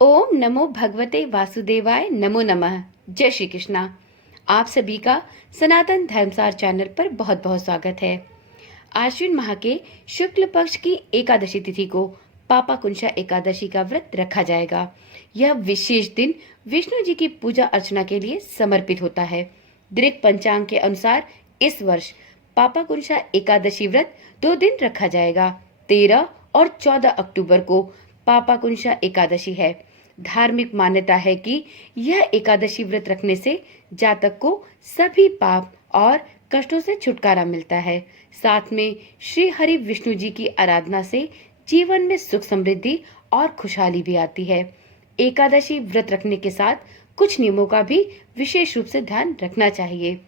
ओम नमो भगवते वासुदेवाय नमो नमः। जय श्री कृष्णा। आप सभी का सनातन धर्मसार चैनल पर बहुत बहुत स्वागत है। आश्विन माह के शुक्ल पक्ष की एकादशी तिथि को पापा कुंशा एकादशी का व्रत रखा जाएगा। यह विशेष दिन विष्णु जी की पूजा अर्चना के लिए समर्पित होता है। दृक पंचांग के अनुसार इस वर्ष पापा कुंशा एकादशी व्रत 2 दिन रखा जाएगा। 13 और 14 अक्टूबर को पापा कुंशा एकादशी है। धार्मिक मान्यता है कि यह एकादशी व्रत रखने से जातक को सभी पाप और कष्टों से छुटकारा मिलता है। साथ में श्री हरि विष्णु जी की आराधना से जीवन में सुख समृद्धि और खुशहाली भी आती है। एकादशी व्रत रखने के साथ कुछ नियमों का भी विशेष रूप से ध्यान रखना चाहिए।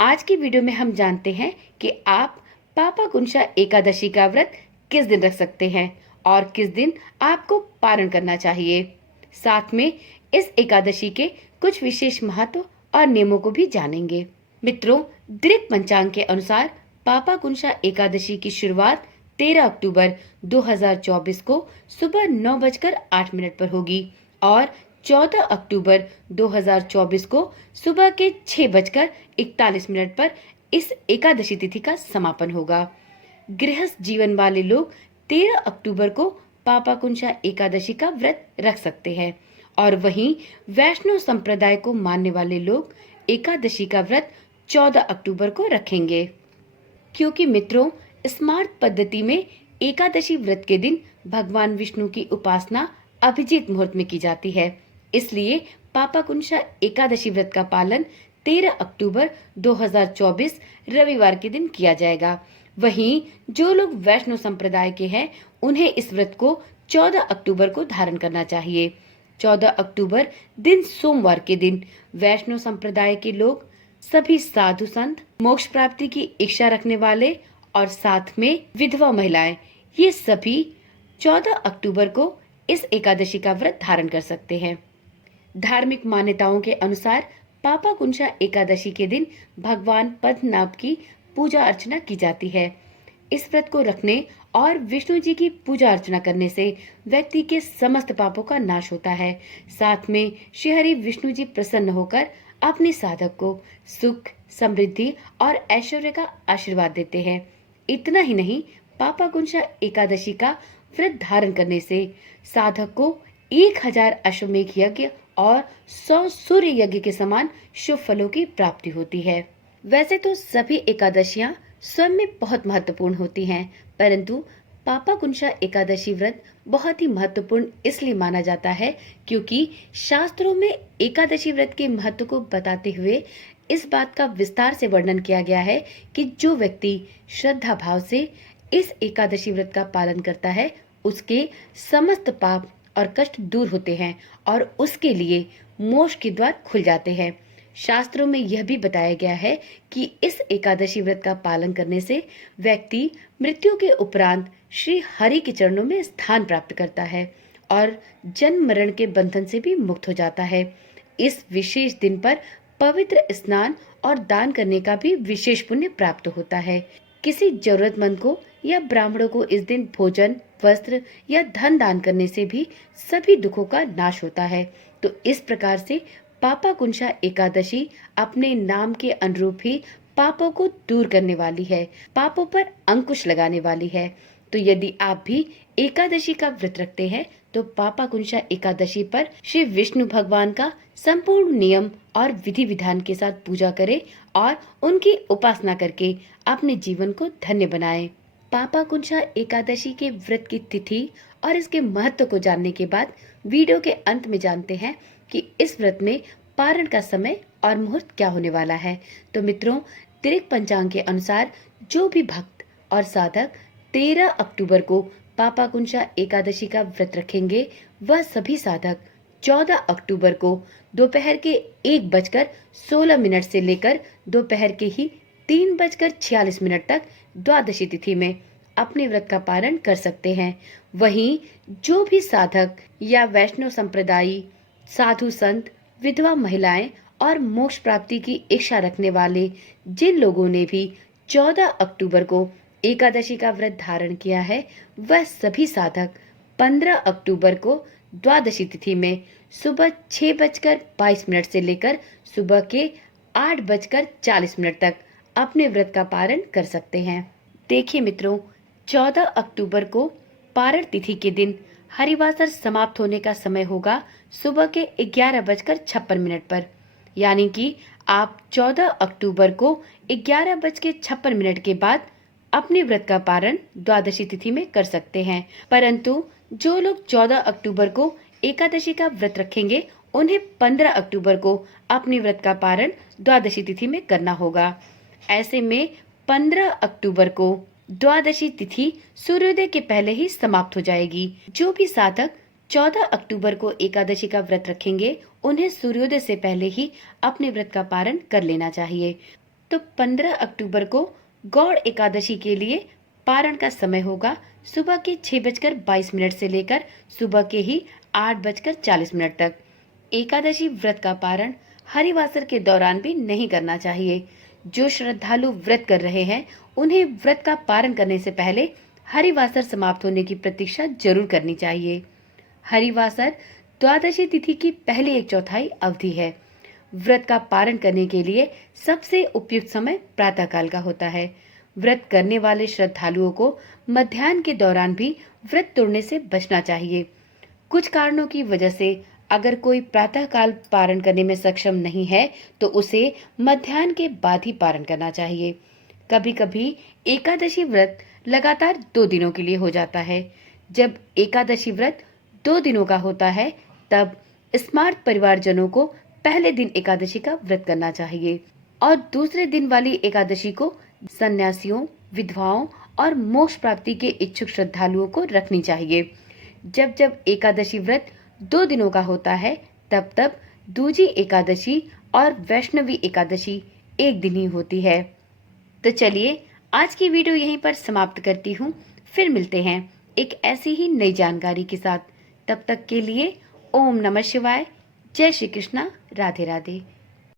आज की वीडियो में हम जानते हैं कि आप पापा कुंशा एकादशी का व्रत किस दिन रख सकते हैं और किस दिन आपको पारण करना चाहिए। साथ में इस एकादशी के कुछ विशेष महत्व और नियमों को भी जानेंगे। मित्रों, दृक पंचांग के अनुसार पापा कुंशा एकादशी की शुरुआत 13 अक्टूबर 2024 को सुबह 9:08 पर होगी और 14 अक्टूबर 2024 को सुबह के 6:41 पर इस एकादशी तिथि का समापन होगा। गृहस्थ जीवन वाले लोग 13 अक्टूबर को पापा कुंशा एकादशी का व्रत रख सकते हैं और वहीं वैष्णव संप्रदाय को मानने वाले लोग एकादशी का व्रत 14 अक्टूबर को रखेंगे। क्योंकि मित्रों, स्मार्त पद्धति में एकादशी व्रत के दिन भगवान विष्णु की उपासना अभिजीत मुहूर्त में की जाती है, इसलिए पापा कुंशा एकादशी व्रत का पालन 13 अक्टूबर 2024 रविवार के दिन किया जाएगा। वहीं जो लोग वैष्णव संप्रदाय के हैं, उन्हें इस व्रत को 14 अक्टूबर को धारण करना चाहिए। 14 अक्टूबर दिन सोमवार के दिन वैष्णव संप्रदाय के लोग, सभी साधु संत, मोक्ष प्राप्ति की इच्छा रखने वाले और साथ में विधवा महिलाएं, ये सभी 14 अक्टूबर को इस एकादशी का व्रत धारण कर सकते हैं। धार्मिक मान्यताओं के अनुसार पापा कुंशा एकादशी के दिन भगवान पद्मनाभ की पूजा अर्चना की जाती है। इस व्रत को रखने और विष्णु जी की पूजा अर्चना करने से व्यक्ति के समस्त पापों का नाश होता है। साथ में श्री हरि विष्णु जी प्रसन्न होकर अपने साधक को सुख, समृद्धि और ऐश्वर्य का आशीर्वाद देते हैं। इतना ही नहीं, पापा कुंशा एकादशी का व्रत धारण करने से साधक को 1000 अश्वमेध यज्ञ और 100 सूर्य यज्ञ के समान शुभ फलों की प्राप्ति होती है। वैसे तो सभी एकादशियां स्वयं में बहुत महत्वपूर्ण होती हैं, परंतु पापा कुंशा एकादशी व्रत बहुत ही महत्वपूर्ण इसलिए माना जाता है क्योंकि शास्त्रों में एकादशी व्रत के महत्व को बताते हुए इस बात का विस्तार से वर्णन किया गया है कि जो व्यक्ति श्रद्धा भाव से इस एकादशी व्रत का पालन करता है, उसके समस्त पाप और कष्ट दूर होते हैं और उसके लिए मोक्ष के द्वार खुल जाते हैं। शास्त्रों में यह भी बताया गया है कि इस एकादशी व्रत का पालन करने से व्यक्ति मृत्यु के उपरांत श्री हरि के चरणों में स्थान प्राप्त करता है और जन्म मरण के बंधन से भी मुक्त हो जाता है। इस विशेष दिन पर पवित्र स्नान और दान करने का भी विशेष पुण्य प्राप्त होता है। किसी जरूरतमंद को या ब्राह्मणों को इस दिन भोजन, वस्त्र या धन दान करने से भी सभी दुखों का नाश होता है। तो इस प्रकार से पापा कुंशा एकादशी अपने नाम के अनुरूप ही पापों को दूर करने वाली है, पापों पर अंकुश लगाने वाली है। तो यदि आप भी एकादशी का व्रत रखते हैं तो पापा कुंशा एकादशी पर श्री विष्णु भगवान का संपूर्ण नियम और विधि विधान के साथ पूजा करें और उनकी उपासना करके अपने जीवन को धन्य बनाएं। पापा कुंशा एकादशी के व्रत की तिथि और इसके महत्व को जानने के बाद वीडियो के अंत में जानते हैं कि इस व्रत में पारण का समय और मुहूर्त क्या होने वाला है। तो मित्रों, दृक पंचांग के अनुसार जो भी भक्त और साधक 13 अक्टूबर को पापा कुंशा एकादशी का व्रत रखेंगे, वह सभी साधक 14 अक्टूबर को दोपहर के 1:16 से लेकर दोपहर के ही 3:46 तक द्वादशी तिथि में अपने व्रत का पारण कर सकते हैं। वहीं जो भी साधक या वैष्णव संप्रदायी, साधु संत, विधवा महिलाएं और मोक्ष प्राप्ति की इच्छा रखने वाले जिन लोगों ने भी 14 अक्टूबर को एकादशी का व्रत धारण किया है, वह सभी साधक 15 अक्टूबर को द्वादशी तिथि में सुबह 6:22 से लेकर सुबह के 8:40 तक अपने व्रत का पारण कर सकते हैं। देखिए मित्रों, 14 अक्टूबर को पारण तिथि के दिन हरिवासर समाप्त होने का समय होगा सुबह के 11:56 पर, यानी कि आप 14 अक्टूबर को 11:56 के बाद अपने व्रत का पारण द्वादशी तिथि में कर सकते हैं। परंतु जो लोग 14 अक्टूबर को एकादशी का व्रत रखेंगे, उन्हें 15 अक्टूबर को अपने व्रत का पारण द्वादशी तिथि में करना होगा। ऐसे में 15 अक्टूबर को द्वादशी तिथि सूर्योदय के पहले ही समाप्त हो जाएगी। जो भी साधक 14 अक्टूबर को एकादशी का व्रत रखेंगे, उन्हें सूर्योदय से पहले ही अपने व्रत का पारण कर लेना चाहिए। तो 15 अक्टूबर को गौड़ एकादशी के लिए पारण का समय होगा सुबह के 6:22 से लेकर सुबह के ही 8:40 तक। एकादशी व्रत का पारण हरिवासर के दौरान भी नहीं करना चाहिए। जो श्रद्धालु व्रत कर रहे हैं, उन्हें व्रत का पारण करने से पहले हरिवासर समाप्त होने की प्रतीक्षा जरूर करनी चाहिए। हरिवासर द्वादशी तिथि की पहली 1/4 अवधि है। व्रत का पारण करने के लिए सबसे उपयुक्त समय प्रातःकाल का होता है। व्रत करने वाले श्रद्धालुओं को मध्याह्न के दौरान भी व्रत तोड़ने से बचना चाहिए। कुछ कारणों की वजह से अगर कोई प्रातःकाल पारण करने में सक्षम नहीं है, तो उसे मध्याह्न के बाद ही पारण करना चाहिए। कभी कभी एकादशी व्रत लगातार 2 दिनों के लिए हो जाता है। जब एकादशी व्रत 2 दिनों का होता है, तब स्मार्त परिवारजनों को पहले दिन एकादशी का व्रत करना चाहिए और दूसरे दिन वाली एकादशी को सन्यासियों, विधवाओं और मोक्ष प्राप्ति के इच्छुक श्रद्धालुओं को रखनी चाहिए। जब जब एकादशी व्रत 2 दिनों का होता है, तब तब दूजी एकादशी और वैष्णवी एकादशी 1 दिन ही होती है। तो चलिए, आज की वीडियो यहीं पर समाप्त करती हूँ। फिर मिलते हैं एक ऐसी ही नई जानकारी के साथ। तब तक के लिए ओम नमः शिवाय, जय श्री कृष्णा, राधे राधे।